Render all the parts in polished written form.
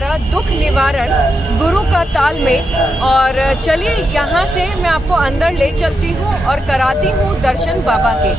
गुरुद्वारा दुख निवारण गुरु का ताल में। और चलिए यहाँ से मैं आपको अंदर ले चलती हूँ और कराती हूँ दर्शन बाबा के।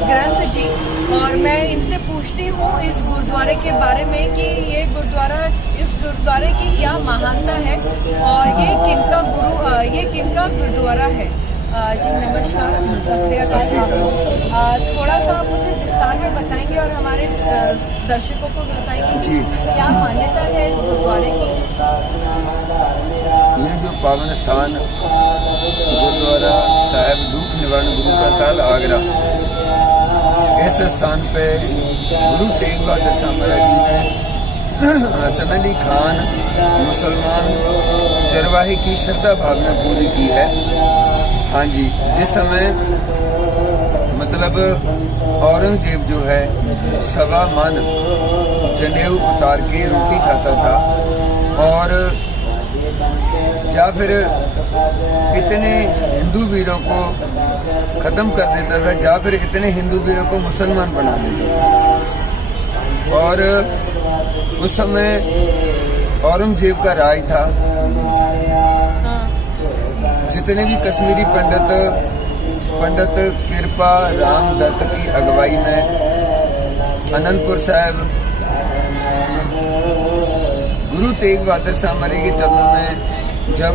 ग्रंथ जी, और मैं इनसे पूछती हूँ इस गुरुद्वारे के बारे में कि ये गुरुद्वारा, इस गुरुद्वारे की क्या महानता है और ये किनका गुरुद्वारा है। जी नमस्कार, सत श्री अकाल। थोड़ा सा मुझे विस्तार में बताएंगे और हमारे दर्शकों को बताएंगे कि क्या मान्यता है इस गुरुद्वारे की। ये जो पावन स्थान गुरुद्वारा साहिब दुख निवारण गुरु का ताल आगरा, इस स्थान पे गुरु तेग बहादुर शाह महाराज जी ने हसन अली खान मुसलमान चरवाहे की श्रद्धा भावना पूरी की है। हाँ जी, जिस समय मतलब औरंगजेब जो है 1.25 मन जनेऊ उतार के रोटी खाता था और या फिर इतने हिंदू वीरों को ख़त्म कर देता था, या फिर इतने हिंदू वीरों को मुसलमान बना देता था। और उस समय औरंगजेब का राज था। जितने भी कश्मीरी पंडित कृपा राम दत्त की अगुवाई में आनंदपुर साहिब गुरु तेग बहादुर शाह महाराज के चरणों में जब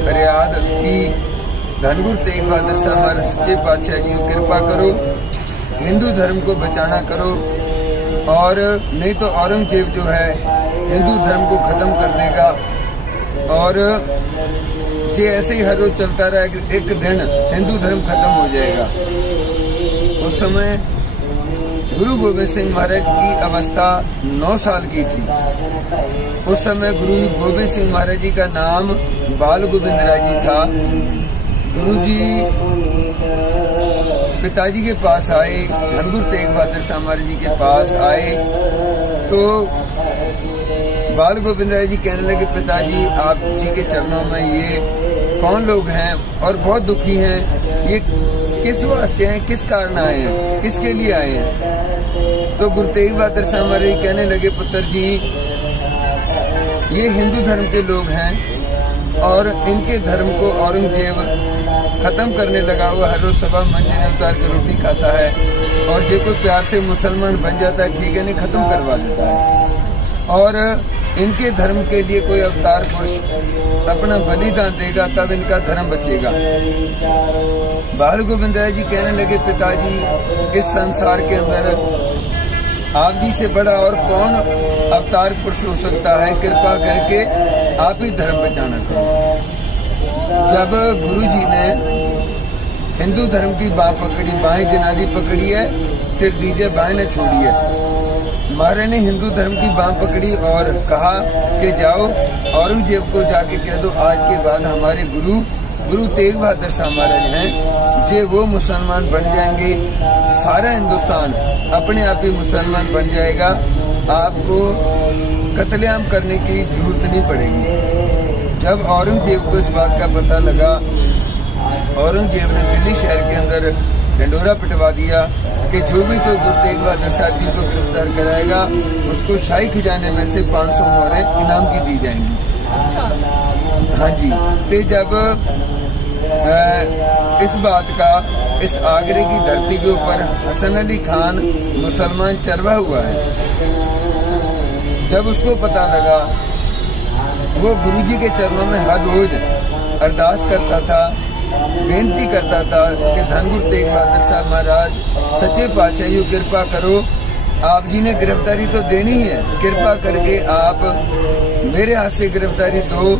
फरियाद की, धनगुरु तेग बहादुर शाह महाराज सच्चे पातशाह जी को कृपा करो, हिंदू धर्म को बचाना करो, और नहीं तो औरंगजेब जो है हिंदू धर्म को ख़त्म कर देगा। और ये ऐसे ही हर रोज चलता रहा, एक दिन हिंदू धर्म खत्म हो जाएगा। उस समय गुरु गोविंद सिंह महाराज की अवस्था 9 साल की थी। उस समय गुरु गोविंद सिंह महाराज जी का नाम बाल गोविंद राय जी था। गुरु जी पिताजी के पास आए, धनगुरु तेग बहादुर शाह महाराज जी के पास आए तो बाल गोविंद राय जी कहने लगे, पिताजी आप जी के चरणों में ये कौन लोग हैं और बहुत दुखी हैं, ये किस वास्ते हैं, किस कारण आए हैं, किसके लिए आए हैं। तो गुरु तेग बहादुर शाह महाराज जी कहने लगे, पुत्र जी ये हिंदू धर्म के लोग हैं और इनके धर्म को औरंगजेब ख़त्म करने लगा हुआ, हर रोज 1.25 मन जनेऊ उतार के रोटी खाता है, और जो कोई प्यार से मुसलमान बन जाता है ठीक है, नहीं ख़त्म करवा देता है। और इनके धर्म के लिए कोई अवतार पुरुष अपना बलिदान देगा तब इनका धर्म बचेगा। बाल गोविंद राय जी कहने लगे, पिताजी इस संसार के अंदर आप जी से बड़ा और कौन अवतार पुरुष हो सकता है, कृपा करके आप ही धर्म बचाना करो। जब गुरु जी ने हिंदू धर्म की बाह पकड़ी, बाएं जनादी पकड़ी है, सिर दीजिए बाएं ने छोड़ी है। महाराज ने हिंदू धर्म की बाह पकड़ी और कहा कि जाओ औरंगजेब को जाके कह दो आज के बाद हमारे गुरु तेग बहादुर शाह महाराज हैं, जे वो मुसलमान बन जाएंगे, सारा हिंदुस्तान अपने आप ही मुसलमान बन जाएगा, आपको कत्लेआम करने की जरूरत नहीं पड़ेगी। जब औरंगजेब को इस बात का पता लगा, औरंगजेब ने दिल्ली शहर के अंदर ढंडोरा पिटवा दिया कि जो भी तो गुरु तेग बहादुर शाह जी को गिरफ्तार कराएगा उसको शाही खजाने में से 500 मोहरें इनाम की दी जाएंगी। हाँ जी। तो जब इस बात का इस आगरे की धरती के ऊपर हसन अली खान मुसलमान चरवा हुआ है, जब उसको पता लगा, वो गुरुजी के चरणों में हर रोज अरदास करता था, बेनती करता था कि धन गुरु तेग बहादुर साहब महाराज सच्चे पातशाह यूँ कृपा करो, आप जी ने गिरफ्तारी तो देनी है, कृपा करके आप मेरे हाथ से गिरफ्तारी दो,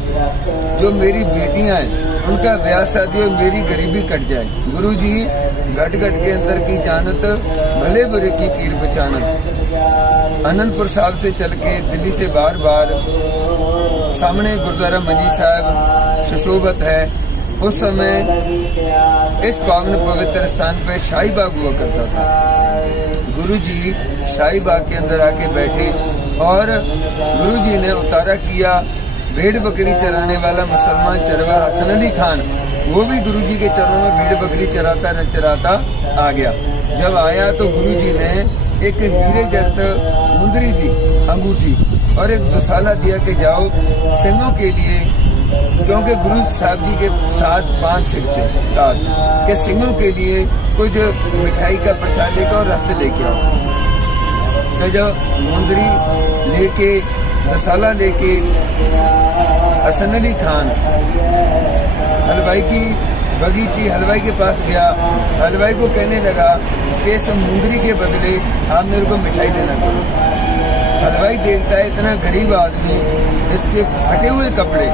जो मेरी बेटियां हैं उनका ब्याह शादी और मेरी गरीबी कट जाए। गुरुजी घट घट के अंदर की जानत, भले बुरे की पीर पहचानत। आनंदपुर साहब से चल के दिल्ली से बार बार सामने गुरुद्वारा मंजी साहब सुशोभित है। उस समय इस पावन पवित्र स्थान पे शाही बाग हुआ करता था। गुरुजी शाही बाग के अंदर आके बैठे और गुरुजी ने उतारा किया। भेड़ बकरी चराने वाला मुसलमान चरवा हसन अली खान, वो भी गुरुजी के चरणों में भेड़ बकरी चराता चराता आ गया। जब आया तो गुरुजी ने एक हीरे जड़त मुंदरी दी, अंगूठी, और एक दुसाला दिया कि जाओ सिंहों के लिए, क्योंकि गुरु साहब जी के साथ 5 सिख थे साथ, के सिंहों के लिए कुछ मिठाई का प्रसाद लेकर और रास्ते लेके आओ। तो जब मुंदरी लेके दुसाला लेके हसन अली खान हलवाई की बगीची हलवाई के पास गया, हलवाई को कहने लगा कि इस मुंदरी के बदले आप मेरे को मिठाई देना करो। हलवाई देखता है इतना गरीब आदमी, इसके फटे हुए कपड़े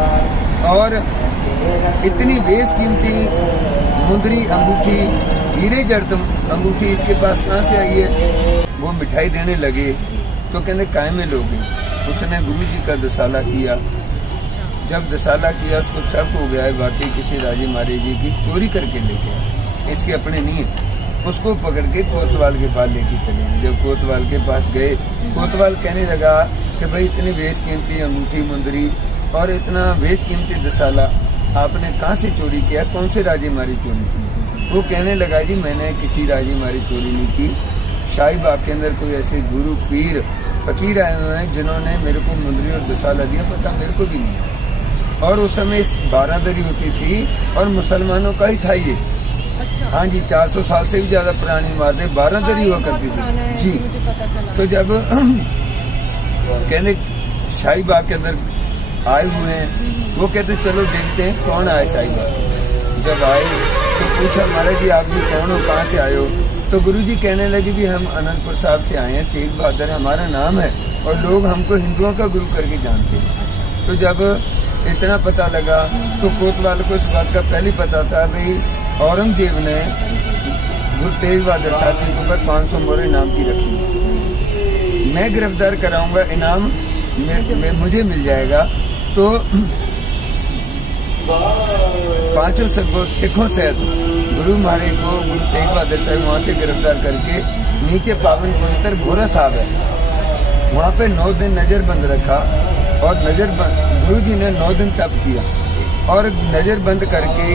और इतनी बेशकीमती मुंदरी अंगूठी, हीरे जड़त अंगूठी इसके पास कहाँ से आई है। वो मिठाई देने लगे तो कहने काय में लोगे। उसने गुरुजी का दसाला किया। जब दसाला किया उसको शक हो गया है वाकई किसी राजे महाराजे जी की चोरी करके ले गया, इसके अपने नहीं है। उसको पकड़ के कोतवाल के पास लेके चले गए। जब कोतवाल के पास गए, कोतवाल कहने लगा कि भाई इतनी बेशकीमती अंगूठी मुंदरी और इतना बेशकीमती दसाला आपने कहाँ से चोरी किया, कौन से राजे महाराजे चोरी की। वो कहने लगा जी मैंने किसी राजे महाराजे चोरी नहीं की, शाही बाग के अंदर कोई ऐसे गुरु पीर फकीर आए हुए हैं जिन्होंने मेरे को मुंदरी और दसाला दिया, पता मेरे को भी नहीं। और उस समय इस बारादरी होती थी और मुसलमानों का ही था ये। अच्छा। हाँ जी, 400 साल से भी ज्यादा पुरानी इमारतें बारादरी हुआ करती थी जी। तो जब कहने शाही बाग के अंदर आए हुए हैं, वो कहते चलो देखते हैं कौन आया शाही बाग। जब आए तो पूछा महाराज जी आप जी कौन हो, कहाँ से आए हो। तो गुरुजी कहने लगे भी हम आनंदपुर साहब से आए हैं, तेग बहादुर हमारा नाम है और लोग हमको हिंदुओं का गुरु करके जानते हैं। तो जब इतना पता लगा तो कोतवाल को इस बात का पहले पता था भाई औरंगजेब ने गुरु तेग बहादुर साहब जी के ऊपर 500 मोहर इनाम की रखी, मैं गिरफ्तार कराऊंगा, इनाम मुझे मिल जाएगा। तो 5 सिखों सहित गुरु महाराज को गुरु तेग बहादुर साहब वहाँ से गिरफ्तार करके नीचे पावन पवित्र भोरा साहब है, वहाँ पे 9 दिन नज़रबंद रखा और गुरु जी ने 9 दिन तप किया और नज़रबंद करके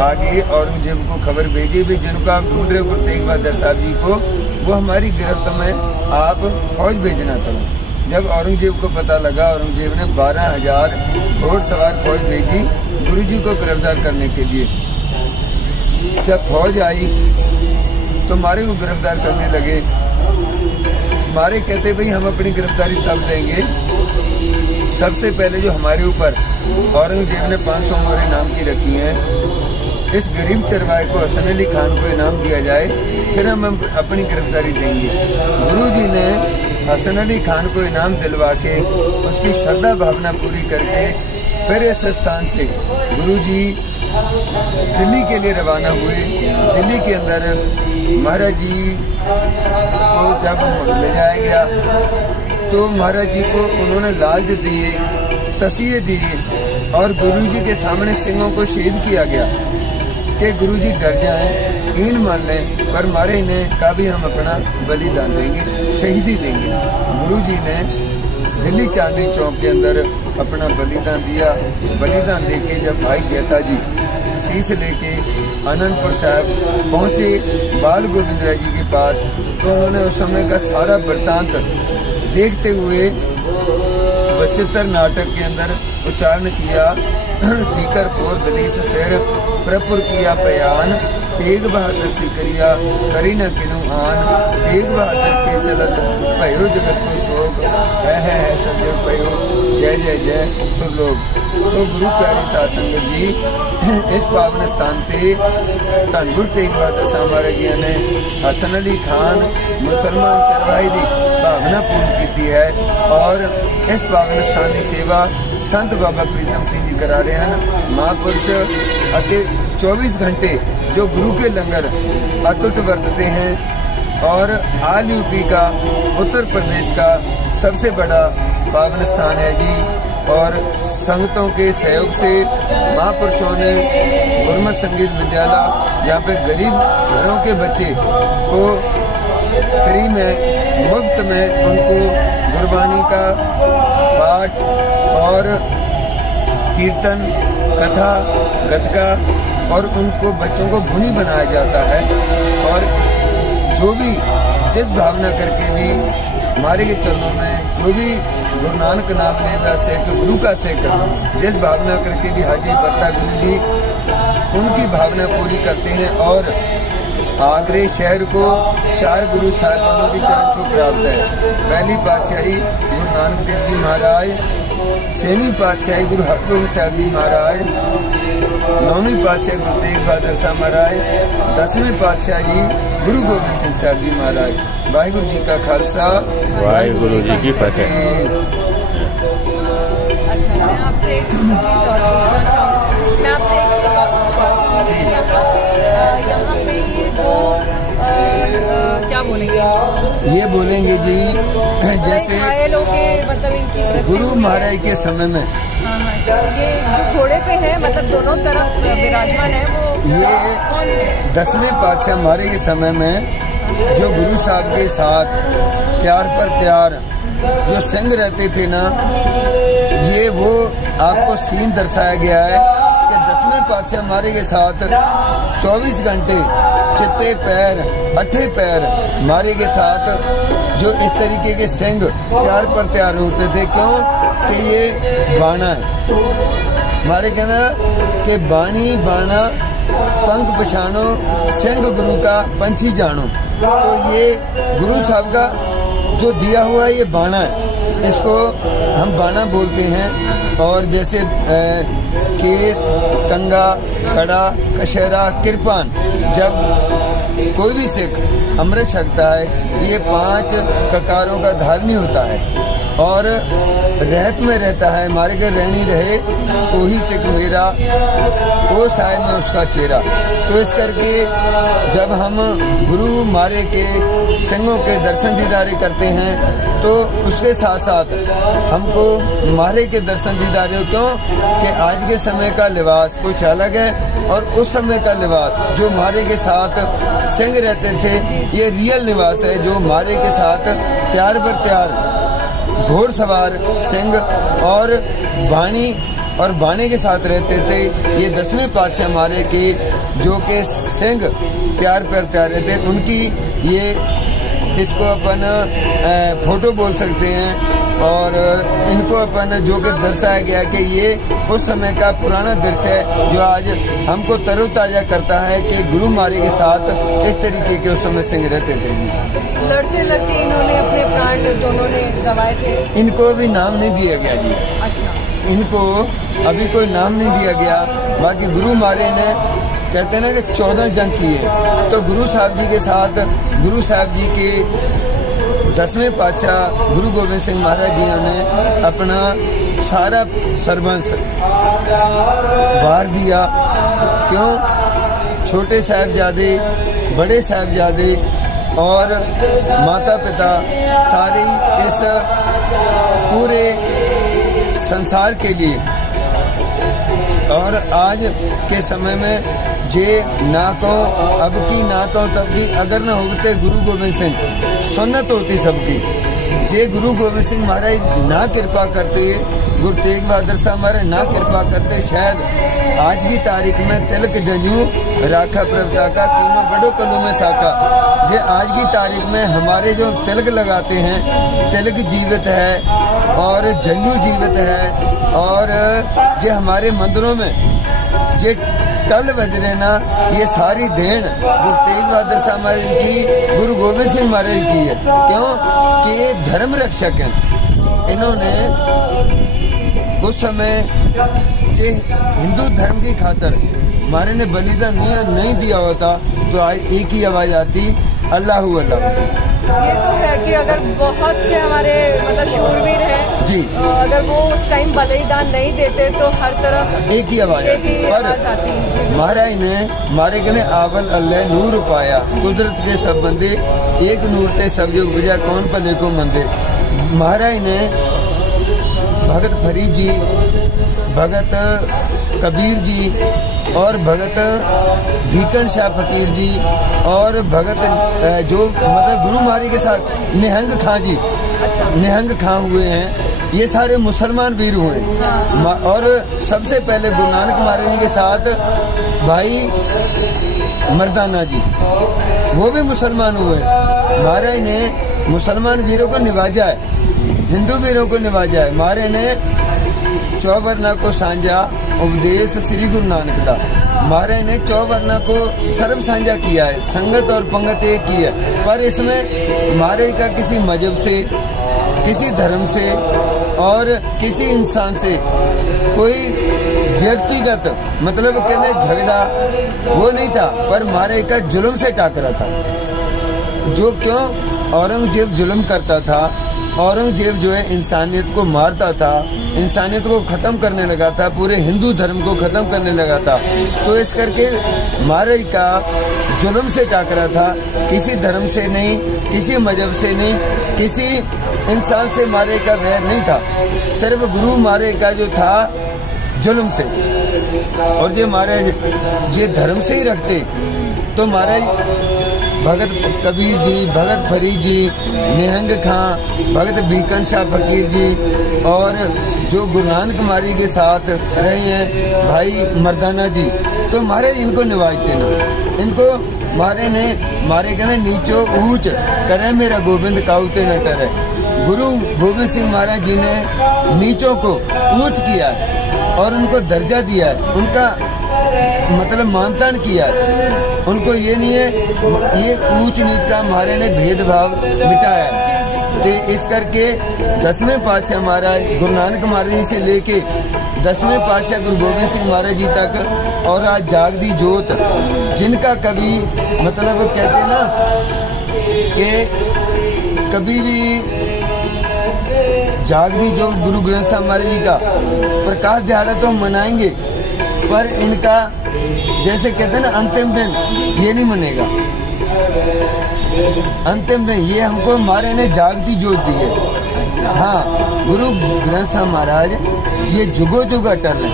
आगे औरंगजेब को खबर भेजी भी जिनको आप ढूंढ रहे हो गुरु तेग बहादुर साहब जी को, वो हमारी गिरफ्त में, आप फौज भेजना करो। जब औरंगजेब को पता लगा, औरंगजेब ने 12,000 घोड़ सवार फौज भेजी गुरु जी को गिरफ्तार करने के लिए। जब फौज आई तो मारे को गिरफ्तार करने लगे। मारे कहते भाई हम अपनी गिरफ्तारी तब देंगे, सबसे पहले जो हमारे ऊपर औरंगजेब ने 500 मोहर इनाम की रखी हैं, इस गरीब चरवाहे को हसन अली खान को इनाम दिया जाए, फिर हम अपनी गिरफ्तारी देंगे। गुरुजी ने हसन अली खान को इनाम दिलवा के उसकी श्रद्धा भावना पूरी करके फिर इस स्थान से गुरुजी दिल्ली के लिए रवाना हुए। दिल्ली के अंदर महाराज जी को जब ले जाया गया तो महाराज जी को उन्होंने लाज दिए, तसीहे दिए और गुरुजी के सामने सिंहों को शहीद किया गया कि गुरुजी डर जाएं, हीन मान लें, पर मारे इन्हें का भी हम अपना बलिदान देंगे, शहीदी देंगे। गुरुजी ने दिल्ली चांदनी चौक के अंदर अपना बलिदान दिया। बलिदान देके जब भाई जेता जी शीश लेके आनंदपुर साहब पहुँचे बाल गोविंद राय जी के पास, तो उन्होंने उस समय का सारा वृत्तांत देखते हुए 75 नाटक के अंदर वो उच्चारण किया। ठीकर पोर दलीस सिर प्रपुर किया पयान, तेग बहादुर सिकरिया करी न किनु आन। तेग बहादुर के चलत भयो जगत को शोक, है सदैव भयो जय जय जय सुरलोक। सो गुरु प्यारे साध संगत जी, इस पावन स्थान पे धन गुरु तेग बहादुर साहब महाराज जी ने हसन अली खान मुसलमान चरवाही की भावना पूर्ण की है और इस पावन स्थान की सेवा संत बाबा प्रीतम सिंह जी करा रहे हैं। महापुरुष अति 24 घंटे जो गुरु के लंगर अटूट वर्तते हैं और आल यूपी का उत्तर प्रदेश का सबसे बड़ा पावन स्थान है जी। और संगतों के सहयोग से महापुरुषों ने गुरमत संगीत विद्यालय जहाँ पे गरीब घरों के बच्चे को फ्री में मुफ्त में उनको गुरबानी का पाठ और कीर्तन कथा गतका और उनको बच्चों को गुणी बनाया जाता है। और जो भी जिस भावना करके भी हमारे के चरणों में जो भी गुरु नानक नाम लेगा सिख गुरु का सिख जिस भावना करके भी हाजिरी भरता गुरु जी उनकी भावना पूरी करते हैं। और आगरे शहर को 4 गुरु साहिबानों की चरण छू प्राप्त है। पहली पातशाही गुरु नानक देव जी महाराज, 6वीं पातशाही गुरु हरगोबिंद साहब जी महाराज, 9वीं पातशाही गुरु तेग बहादुर साहब महाराज, 10वें पातशाही गुरु गोबिंद सिंह साहब जी महाराज। वाहिगुरु जी का खालसा, वाहिगुरु जी की फतेह। अच्छा, मैं आपसे एक चीज़ और पूछना चाहूँगी। यहाँ पे ये दो क्या बोलेंगे? ये बोलेंगे जी जैसे घायलों के मतलब इनकी गुरु महाराज के समय में ये जो घोड़े पे है मतलब दोनों तरफ विराजमान है वो ये कौन है? 10वें पातशाह हमारे के समय में जो गुरु साहब के साथ त्यार पर त्यार जो संग रहते थे ना, ये वो आपको सीन दर्शाया गया है कि 10वें पातशाह हमारे के साथ 24 घंटे चित्ते पैर अठे पैर हमारे के साथ जो इस तरीके के सिंह त्यार पर त्यार होते थे। क्यों कि ये बाणा है हमारे कहना कि बाणी बाणा पंख पछानो सिंह गुरु का पंछी जानो। तो ये गुरु साहब का जो दिया हुआ ये बाणा है, इसको हम बाणा बोलते हैं। और जैसे केस कंगा कड़ा कशहरा किरपान जब कोई भी सिख अमृत छकता है ये 5 ककारों का धारणी होता है और रहत में रहता है। हमारे घर रहनी रहे सोही सिख मेरा ओ साय में उसका चेहरा। तो इस करके जब हम गुरु मारे के सिंहों के दर्शन दीदारे करते हैं तो उसके साथ साथ हमको मारे के दर्शन दीदारे हो। क्यों कि आज के समय का लिबास कुछ अलग है और उस समय का लिबास जो मारे के साथ सिंह रहते थे ये रियल लिबास है जो मारे के साथ त्यार पर त्यार घोड़ सवार सिंह और बाणी और बाणे के साथ रहते थे। ये 10वें पातशाह हमारे के जो के सिंह त्यार पर त्यार रहते उनकी ये इसको अपन फोटो बोल सकते हैं। और इनको अपन जो कि दर्शाया गया कि ये उस समय का पुराना दृश्य है जो आज हमको तरोताज़ा करता है कि गुरु मारे के साथ इस तरीके के उस समय सिंह रहते थे। लड़ते लड़ते इन्होंने अपने प्राण दोनों ने गंवाए थे। इनको अभी नाम नहीं दिया गया जी। अच्छा, इनको अभी कोई नाम नहीं दिया गया। बाकी गुरु मारे ने कहते हैं ना कि 14 जंग किए। तो गुरु साहब जी के साथ गुरु साहब जी के 10वें पातशाह गुरु गोबिंद सिंह महाराज जी ने अपना सारा सर्वंस वार दिया। क्यों छोटे साहिबजादे बड़े साहिबजादे और माता पिता सारे इस पूरे संसार के लिए। और आज के समय में जे ना कहो अब की ना कहो तब की अगर न होते गुरु गोबिंद सिंह सुन्नत होती सबकी। जे गुरु गोबिंद सिंह महाराज ना कृपा करते गुरु तेग बहादुर साहब महाराज ना कृपा करते शायद आज की तारीख में तिलक जंजू राखा प्रवता का तीनों बड़ो कलू में साका। जे आज की तारीख में हमारे जो तिलक लगाते हैं तिलक जीवित है और जंजू जीवित है और जे हमारे मंदिरों में जे टल बज रहे ना, ये सारी देन गुरु तेग बहादुर साहब महाराज की, गुरु गोबिंद सिंह महाराज की है। क्यों कि ये धर्म रक्षक हैं। इन्होंने उस समय जे हिंदू धर्म की खातर हमारे ने बलिदान नहीं दिया होता तो आज एक ही आवाज आती, अल्लाह अल्लाह। ये तो है कि अगर बहुत से हमारे मतलब शूरवीर हैं जी, अगर वो उस टाइम बलिदान नहीं देते तो हर तरफ एक ही आवाज आती। पर महाराज ने हमारे कने आवल अल्लाह नूर पाया, कुदरत के सब बंदे एक नूर ते सब जो बुझा, कौन भले को मंदे। महाराज ने भगत फरीद जी, भगत कबीर जी और भगत भीकन शाह फकीर जी और भगत जो मतलब गुरु महाराज के साथ निहंग खां जी, निहंग खां हुए हैं, ये सारे मुसलमान वीर हुए। और सबसे पहले गुरु नानक महाराज जी के साथ भाई मर्दाना जी, वो भी मुसलमान हुए। महाराज ने मुसलमान वीरों को निवाजा है, हिंदू वीरों को निवाजा है। महाराज ने चौवर्णा को सांझा उपदेश श्री गुरु नानक का, महाराज ने चौवर्णा को सर्व सांझा किया है, संगत और पंगत एक की है। पर इसमें महाराज का किसी मजहब से, किसी धर्म से और किसी इंसान से कोई व्यक्तिगत मतलब कहने झगड़ा वो नहीं था, पर महाराज का जुल्म से टाकरा था। जो क्यों औरंगजेब जुल्म करता था, औरंगजेब जो है इंसानियत को मारता था, इंसानियत को ख़त्म करने लगा था, पूरे हिंदू धर्म को ख़त्म करने लगा था। तो इस करके महाराज का जुल्म से टाकरा था, किसी धर्म से नहीं, किसी मजहब से नहीं, किसी इंसान से महाराज का वैर नहीं था, सिर्फ गुरु महाराज का जो था जुल्म से। और ये महाराज ये धर्म से ही रखते तो महाराज भगत कबीर जी, भगत फरीद जी, निहंग खां, भगत भीकन शाह फकीर जी और जो गुरु नानक महाराज के साथ रहे हैं भाई मर्दाना जी, तो महाराज इनको निवाजते ना, इनको महाराज ने मारे कहने नीचो ऊंच करे मेरा गोविंद काउते न टरे। गुरु गोविंद सिंह महाराज जी ने नीचों को ऊंच किया है और उनको दर्जा दिया है, उनका मतलब मानतान किया है। उनको ये नहीं है ये ऊंच नीच का हमारे ने भेदभाव मिटाया। तो इस करके 10वें पातशाह महाराज गुरु नानक महाराज जी से लेके 10वें पातशाह गुरु गोबिंद सिंह महाराज जी तक और आज जागदी जोत, जिनका कभी मतलब कहते ना कि कभी भी जागदी जो गुरु ग्रंथ साहब महाराज जी का प्रकाश दिहाड़ा तो हम मनाएंगे, पर इनका जैसे कहते हैं ना अंतिम दिन ये नहीं मनेगा। अंतिम दिन ये हमको हमारे ने जागती जोत दी है। हाँ, गुरु ग्रंथ साहब महाराज ये जुगो जुग अटल है,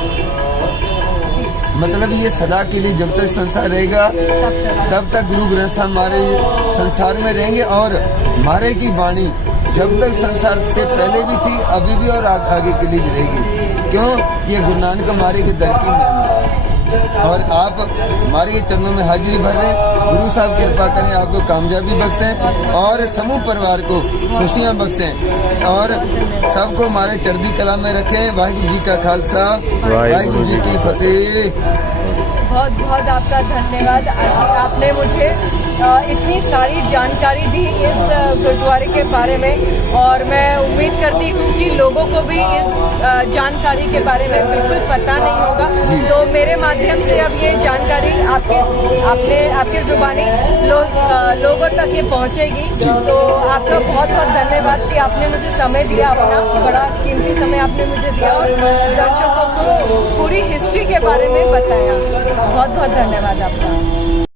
मतलब ये सदा के लिए जब तक संसार रहेगा तब तक गुरु ग्रंथ साहब महाराज संसार में रहेंगे। और महाराज की वाणी जब तक संसार से पहले भी थी, अभी भी और आगे के लिए भी रहेगी। क्यों? ये गुरु नानक महाराज के दर की महिमा है। और आप हमारे चरणों में हाजिरी भर रहे, गुरु साहब कृपा करें, आपको कामयाबी बख्शें और समूह परिवार को खुशियां बख्शें और सबको हमारे चढ़ती कला में रखें। वाहिगुरु जी का खालसा, वाहिगुरु जी की फतेह। बहुत बहुत आपका धन्यवाद। आपने मुझे इतनी सारी जानकारी दी इस गुरुद्वारे के बारे में और मैं उम्मीद करती हूँ कि लोगों को भी इस जानकारी के बारे में बिल्कुल पता नहीं होगा, तो मेरे माध्यम से अब ये जानकारी आपके ज़ुबानी लोगों तक ये पहुँचेगी। तो आपका बहुत बहुत धन्यवाद कि आपने मुझे समय दिया, अपना बड़ा कीमती समय आपने मुझे दिया और दर्शकों को पूरी हिस्ट्री के बारे में बताया। बहुत बहुत धन्यवाद आपका।